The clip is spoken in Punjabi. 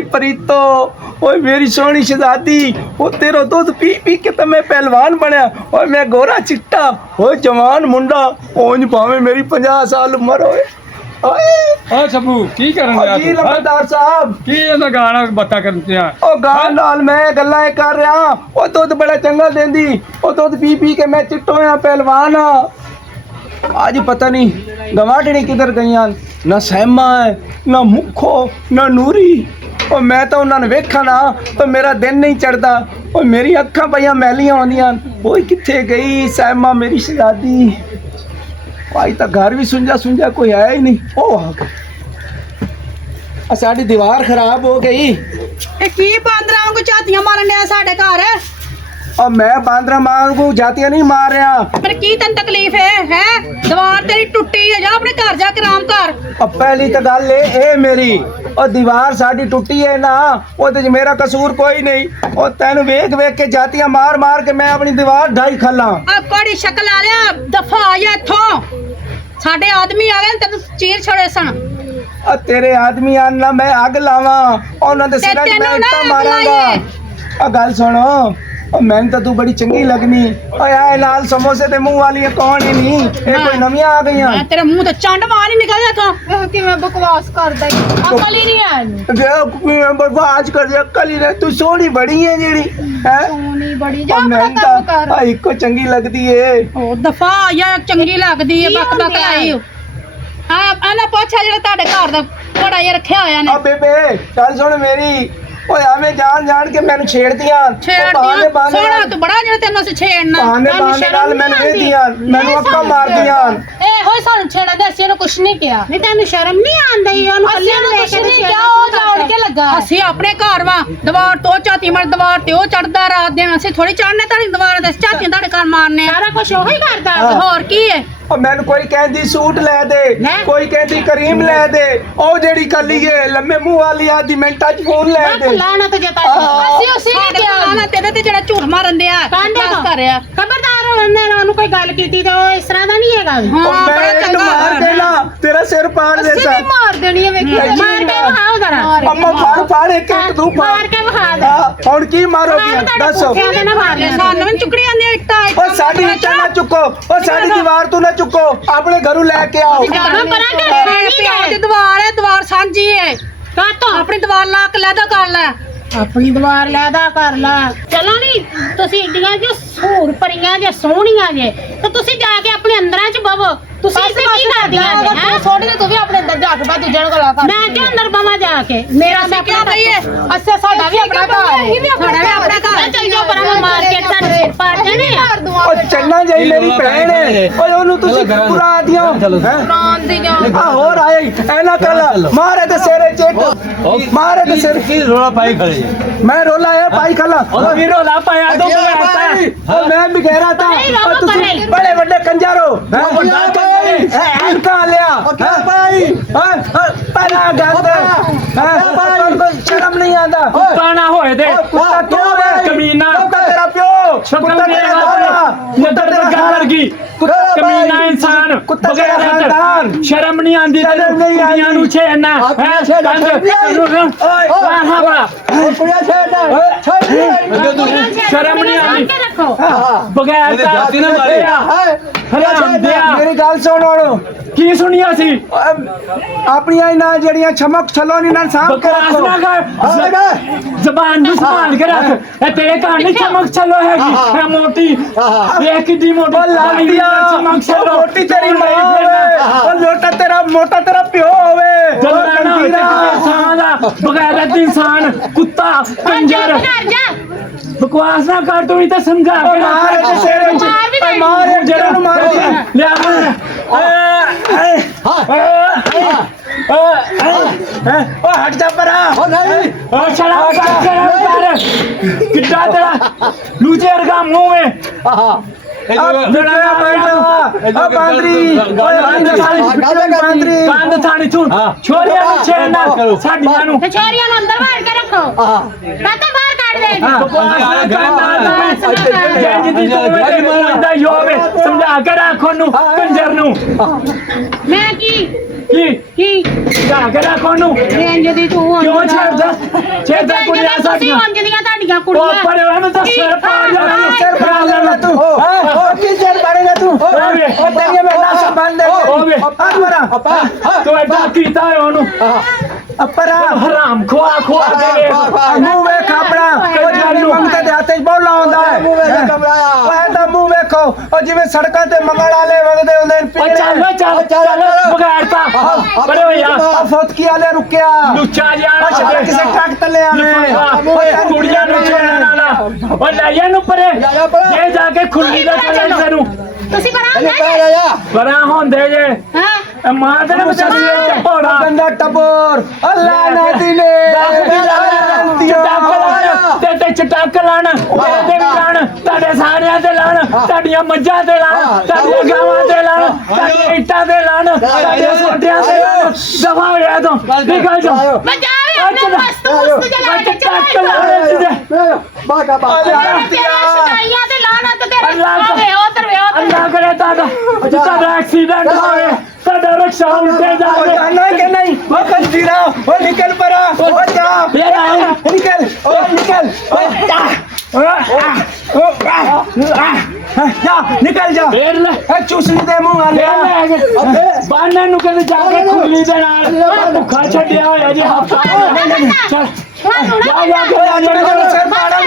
मेरी परीतो, ओए मेरी सोहनी शहजादी, ओ तेरा दूध पी पी के तो मैं पहलवान बनया, और मैं गोरा चिट्टा, ओ जवान मुंडा, ओंज भावे मेरी 50 साल उम्र होए। हाँ छप्पू की करन दिया जी लंबरदार साहब, की ਇਹਦਾ ਗਾਣਾ ਬੱਤਾ ਕਰਨ ਤੇ ਆ ओ गाल नाल मैं गल्लां कर रहा, ओ दूध बड़ा चंगा देंदी, ओ दूध पी पी के मैं चिट्टो आ पहलवान आ। आज पता नहीं गवाटड़ी किधर गईयां, ना सहमा है ना मुखो ना नूरी, और मैं तो उन्होंने वेखा ना तो मेरा दिन नहीं चढ़ता, और मेरी अखा पईयां मैलियां आउंदियां, ओए किथे गई सहमा मेरी शहजादी। आज तक घर भी सुंजा सुंजा कोई आया ही नहीं। ओ आ गई, साड़ी दीवार खराब हो गई। ਇਹ ਕੀ ਬਾਂਦਰਾਂ ਵਾਂਗੂ ਝਾਤੀਆਂ ਮਾਰਨ ਡਿਆ ਸਾਡੇ ਘਰ और मैं बांद्रा मांगू जातियां नहीं मार रहा। ਪਰ ਕੀ ਤੈਨੂੰ ਤਕਲੀਫ ਹੈ ਦੀਵਾਰ ਤੇਰੀ ਟੁੱਟੀ ਹੈ ਜਾ ਆਪਣੇ ਘਰ ਜਾ ਕੇ ਆਰਾਮ ਕਰ और पहली तो गल ये मेरी, और दीवार साड़ी टुटी है ना, वो तो मेरा कसूर कोई नहीं, और तेन वेख वेख के जातियां मार मार के मैं अपनी दीवार ढाई खला। ਆ ਕੋੜੀ ਸ਼ਕਲ ਆ ਲਿਆ ਦਫਾ ਆ ਜਾ ਇੱਥੋਂ ਸਾਡੇ ਆਦਮੀ ਆ ਗਏ ਨੇ, ਤੈਨੂੰ ਚੀਰ ਛੜੇ ਸਨ और तेरे आदमी आना मैं आग लावा, और उन्होंने ते सिरा तेनू मैं ना इतना आग मारांगा। लाइए। और गल सुनो, और मैंने तो तू बड़ी चंगी लगनी, और यार लाल समोसे ते मुंह वाली है कौन ही नहीं, ये कोई नवी आ गई ਮੈਂ ਤੇਰੇ ਮੂੰਹ ਤੇ ਚੰਡ ਮਾਰ ਹੀ ਨਿਕਲ ਜਾ ਇੱਥੋਂ ਕਿਵੇਂ ਬਕਵਾਸ ਕਰਦਾ ਈ, ਅਕਲ ਹੀ ਨਹੀਂ ਆਈ बर्बाद कर दिया कली ने। तू सोहनी बड़ी है जेड़ी है, ਸੋਹਣੀ ਬੜੀ ਜਾ और ਆਪਣਾ मैं ਕੰਮ ਕਰ तो इको चंगी लगती है। ਉਹ ਦਫਾ ਆ ਜਾ ਚੰਗੀ ਲੱਗਦੀ ਹੈ ਕੀ ਬੱਕ ਬੱਕ ਹੁੰਦਿਆ? ਲਾਈ ਹਾਂ ਇਹਨਾਂ ਪੁੱਛਿਆ ਜਿਹੜਾ ਤੁਹਾਡੇ ਘਰ ਦਾ ਘੋੜਾ ਇਹ ਰੱਖਿਆ ਹੋਇਆ ਨੇ अब बेबे चल सुन मेरी, ओए हमें जान जान के मैंने छेड़ दिया, ਛੇੜਦੀਆਂ ਸੋਹਣਾ ਤੂੰ ਬੜਾ ਜਿਹੜਾ ਤੈਨੂੰ ਅਸੀਂ ਛੇੜਨਾ बहाने ਤੁਹਾਨੂੰ बहाने शर्म नाल नहीं मैंने दे आती? दिया, मैंने अक्का मार दिया। ਇਹ ਹੋਈ ਸਾਨੂੰ ਛੇੜਾ ਦੇ ਅਸੀਂ ਇਹਨੂੰ ਕੁਛ ਨਹੀਂ ਕਿਹਾ ਨਹੀਂ ਤੈਨੂੰ ਸ਼ਰਮ ਨਹੀਂ ਆਂਦੀ ਉਹਨੂੰ ਕੱਲੀ ਨੂੰ ਦੇਖ ਕੇ ਕਿਹਾ ਉਹ ਜਾਣ ਕੇ ਲੱਗਾ ਅਸੀਂ ਆਪਣੇ ਘਰ ਵਾਂ ਦੀਵਾਰ ਤੋਂ ਝਾਤੀ ਮਾਰ ਦੀਵਾਰ ਤੇ ਉਹ ਚੜਦਾ ਰਾਤ ਦਿਨ ਅਸੀਂ ਥੋੜੀ ਚੜਨੇ ਤੁਹਾਡੀ ਦੀਵਾਰ ਤੇ ਝਾਤੀਆਂ ਤੁਹਾਡੇ ਘਰ ਮਾਰਨੇ ਆ ਸਾਰਾ ਕੁਝ ਉਹੀ ਕਰਦਾ हाँ। ਹੋਰ ਕੀ ਹੈ और मैंने कोई कहती सूट ले दे, ले। कोई कहती करीम ले दे, ओ जेड़ी कली है लम्बे मुंह वाली आदि मिनटा च फोन ले ਲੱਖ दे। ਲਾਣਾ ਤੇ ਜਤਾ हाँ। ਅਸੀਂ ਉਸੇ ਨੇ ਸਾਡੇ ਕਿਹਾ ਕੋਲ ਨਾ ਤੇਰੇ ਤੇ ਜਿਹੜਾ ਝੂਠ ਮਾਰਨ ਦਿਆ ਕਾਂਡੇ ਬਸ ਤੋਂ ਕਰਿਆ ਖਬਰਦਾਰ ਉਹਨੇ ਉਹਨੂੰ ਕੋਈ ਗੱਲ ਕੀਤੀ ਤੇ ਉਹ ਇਸ ਤਰ੍ਹਾਂ ਦਾ ਨਹੀਂ ਹੈਗਾ और ਹਾਂ मैं ਬੜਾ एक ਚੰਗਾ मार देना तेरा सिर पाड़ ਅਸੀਂ देता। ਵੀ ਮਾਰ ਦੇਣੀ ਹੈ ਵੇਖੀ नहीं। ਮਾਰ ਕੇ ਵਿਖਾਓ ਜ਼ਰਾ अम्मा फाड़ फाड़ एक एक तू फाड़। ਮਾਰ ਕੇ ਵਿਖਾ ਦੇ हाँ, और की मारोगी दसो। ਦੇ ਨਾ ਮਾਰ ਲੈਣਾ ਸਾਨੂੰ ਵੀ ਚੁਕੜੀ ਆਂਦੀ ਇੱਟਾਂ और साड़ी ईटा ना चुको, और साड़ी दीवार तू ना चुको, अपने घरों लेके आओ। ਹਾਂ ਪਰਾਂ ਪਿਓ ਦੀ ਦੀਵਾਰ ਹੈ ਦੀਵਾਰ ਸਾਂਝੀ ਹੈ ਕਾਤੋਂ ਆਪਣੀ ਦੀਵਾਰ ਲਾ ਕੇ ਲੈਦਾ ਕਰ ਲੈ ਆਪਣੀ ਦੀਵਾਰ ਲੈਦਾ ਕਰ ਲੈ ਚਲੋ ਨਹੀਂ ਤੁਸੀਂ ਏਡੀਆਂ ਜੇ ਸੂਰ ਪਰੀਆਂ ਜੇ ਸੋਹਣੀਆਂ ਜੇ ਤੇ ਤੁਸੀਂ ਜਾ ਕੇ ਆਪਣੇ ਅੰਦਰਾਂ ਚ ਬਵੋ ਤੁਸੀਂ ਇੱਥੇ ਕੀ ਕਰਦੀਆਂ ਜੇ ਹੈ ਛੋੜ ਦੇ ਤੂੰ ਵੀ ਆਪਣੇ ਅੰਦਰ ਜਾ ਕੇ ਬਾਅਦ ਦੂਜਿਆਂ ਨੂੰ ਗਲਾ ਕਰ ਮੈਂ ਕਿਉਂ ਅੰਦਰ ਬਵਾਂ ਜਾ ਕੇ ਮੇਰਾ ਅਸੀਂ ਕਿਉਂ ਕਹੀਏ ਅੱਛਾ ਸਾਡਾ ਵੀ ਆਪਣਾ ਘਰ ਹੈ ਸਾਡਾ ਵੀ ਆਪਣਾ ਘਰ ਚੱਲ ਜਾਓ ਪਰਾਂ ਮੈਂ ਮਾਰਕੀਟ ਦਾ ਸਿਰ ਪਾੜ ਦੇਣੇ ਆ और चन्ना जाई मेरी भैन है, और ओनू तुसी पूरा दियो हैं ਪ੍ਰਾਨ ਦੀ ਜਾਂ आ और आए ऐना कर मारे ते सिर चेक मारे ते सिर की रोला पाई खड़े मैं रोला है पाई खला और भी रोला पाया तो आता है और मैं भी कह रहा था नहीं, रोलो और तुसी नहीं। बड़े बड़े कंजारो हैं बड़ा कंजर है। इनका लिया हैं भाई हैं पहला गंद हैं भाई शर्म नहीं आता ਤਾਣਾ ਹੋਏ ਤੇ कुत्ता क्यों है कमीना कुत्ता तेरा प्यो शक्ल कुत्ता मेरे तेरा वाला बाप नदर बगा वर्गी कुत्ता कमीना भाई, इंसान कुत्ता तेरा खानदान शर्म नहीं आंदी शर्म नहीं आंदी। कुड़ियां नु छेड़ना शर्म नहीं आंदी के रखो बगैर जाती ना मारे। हराम दिया मेरी गल सुन ਹੁਣ की सुनिया सी ਆਪਣੀਆਂ ਇਹਨਾਂ ਜਿਹੜੀਆਂ ਛਮਕ ਛਲੋਨੀ ਨਾਲ ਸਾਂਭ ਕੇ बकवास ਰੱਖੋ ना कर जबान भी संभाल के रख ए तेरे कान नहीं चमक चलो हैगी है मोटी ये कितनी मोटी ਉਹ ਲਾਂਡੀਆ चमक चलो ਮੋਟੀ ਤੇਰੀ ਮਾਂ ਹੋਵੇ ਉਹ ਮੋਟਾ ਤੇਰਾ ਪਿਓ ਹੋਵੇ जलाना इंसान बगैरत इंसान कुत्ता कंजर ਘਰ ਜਾ बकवास ना कर तू तो समझा के ਮਾਰ रख। ਦੇ ਸਿਰ ਵਿੱਚ ਮਾਰ ਵੀ ਦੇ। ਮਾਰ ਜਿਹੜਾ ਨੂੰ ਮਾਰ ले ਉਹ ਹਟ ਜਾ ਪਰਾ किड्डा तेरा लूचे का मुंह में ਕੰਧ ਥਾਣੀ ਤੂੰ ਛੋਰੀਆਂ ਨੂੰ ਛੇੜਨਾ ਸਾਡੀਆਂ ਨੂੰ ਤੇ ਛੋਰੀਆਂ ਨੂੰ ਅੰਦਰ ਵਾੜ ਕੇ ਰੱਖੋ ਕਾਤੋਂ ਬਾਹਰ ਕੱਢ ਦੇ ਸਮਝਾ ਕੇ ਰੱਖੋ ਨੂੰ ਕੰਜਰ ਨੂੰ ਮੈਂ ਕੀ ਕੀ ਝਾਗਰਾ ਕੋਨੂੰ ਰੇਂਜ ਦੀ ਤੂੰ ਕਿਉਂ ਛੇੜਦਾ ਕੁੜੀਆਂ ਤੁਸੀਂ ਸਾਡੀਆਂ ਉਂਝ ਦੀਆਂ ਤੁਹਾਡੀਆਂ ਉਹ ਕੁੜੀਆਂ ਪਰੇ ਮੈਂ ਤਾਂ ਸਿਰ ਪਾੜ ਜਾਣਾ ਸਿਰ ਫਾੜ ਲੈਣਾ ਤੂੰ ਹਾਂ ਕੀ ਸਿਰ ਫਾੜੇਗਾ ਤੂੰ ਓਏ ਉਹ ਤੇਰੀਆਂ ਮੈਂ ਨਾ ਸੰਭਾਲ ਦੇ ਓਏ ਹੱਥ ਮਰਾ ਤੂੰ ਐਡਾ ਕੀਤਾ ਹੈ ਉਹਨੂੰ ਅਪਰਾ ਹਰਾਮ ਖਵਾ ਕੇ ਮੂੰਹ ਵੇਖ ਆਪਣਾ ਉਹ ਜਿਹੜੇ ਮੰਗਤੇ ਦੇ ਹੱਥ 'ਚ ਬੋਲਾ ਹੁੰਦਾ ਹੈ ਉਹ ਇਹਦਾ ਮੂੰਹ ਵੇਖੋ ਉਹ ਜਿਵੇਂ ਸੜਕਾਂ ਤੇ ਮੰਗਣ ਵਾਲੇ ਵਗਦੇ ਹੁੰਦੇ ਨੇ ਉਹ ਚੱਲ ਬਗੈਰਤਾ ਬੜੇ ਹੋਇਆ ਉਹ ਫੋਤਕੀ ਵਾਲੇ ਰੁਕਿਆ ਲੁੱਚਾ ਜਾਣਾ ਸ਼ਾਇਦ ਕਿਸੇ ਟਰੱਕ ਤਲੇ ਆਵੇ ਕੁੜੀਆਂ ਨੂੰ ਛੇੜਨ ਵਾਲਾ ਉਹ ਲੈ ਜਾ ਨੂੰ ਪਰੇ ਜੇ ਜਾ ਕੇ ਖੁੱਲੀ ਦਾ ਚੱਲ ਤੈਨੂੰ ਤੁਸੀਂ ਬਣਾ ਬੜਾ ਹੁੰਦੇ ਜੇ ਹਾਂ ਮਾਰ ਦੇ ਨਾ ਚੱਪੋੜਾ ਗੰਦਾ ਟਬੋਰ ਅੱਲਾ ਨਾ ਦਿਲੇ ਤੇ ਚਟਾਕ ਲਾਣ ਤੇ ਵੀ ਲਾਣ ਤੁਹਾਡੇ ਸਾਰਿਆਂ ਤੇ ਲਾਣ ਤੁਹਾਡੀਆਂ ਮੱਝਾਂ ਤੇ ਲਾਣ ਤੁਹਾਡੀਆਂ ਗਾਵਾਂ ਤੇ ਲਾਣ ਤੁਹਾਡੀਆਂ ਇੱਟਾਂ ਤੇ ਲਾਣ ਤੁਹਾਡੇ ਸੋਟਿਆਂ ਤੇ ਲਾਣ ਦਫਾ ਹੋ ਜਾ ਤੂੰ ਨਿਕਲ ਜਾ ਮੈਂ ਜਾ ਰਹੀ ਆਪਣੇ ਮਸਤ ਜਲਾ ਕੇ ਚਟਾਕ ਲਾਣ ਸ਼ਿਕਾਇਆਂ ਤੇ ਲਾਣਾ ਤੇ ਤੇਰੇ ਅੱਲਾ ਆਵੇ ਉਧਰ ਵੇ ਉਧਰ ਅੱਲਾ ਕਰੇ ਤੁਹਾਡਾ ਐਕਸੀਡੈਂਟ ਹੋਵੇ ਤੁਹਾਡਾ ਰਕਸ਼ਾ ਉਲਟੇ ਜਾਵੇ ਜਾਣਾ ਕਿ ਨਹੀਂ ਉਹ ਕੰਜੀਰਾ ਉਹ ਨਿਕਲ ਪਰਾ ਉਹ ਜਾ ਨਿਕਲ ਉਹ ਨਿਕਲ ਜਾ ਨਿਕਲ ਜਾ ਫੇਰ ਲੈ ਇਹ ਚੂਸਣੀ ਦੇ ਮੂੰਹ ਵਾਲੇ ਬਾਨਾਂ ਨੂੰ ਕਹਿੰਦੇ ਜਾ ਕੇ ਖੁੱਲੀ ਦੇ ਨਾਲ ਭੁੱਖਾ ਛੱਡਿਆ ਹੋਇਆ ਜੇ ਹਫਤਾ ਚੱਲ ਜਾ ਜਾ ਕੇ ਸਿਰ ਪਾੜਾ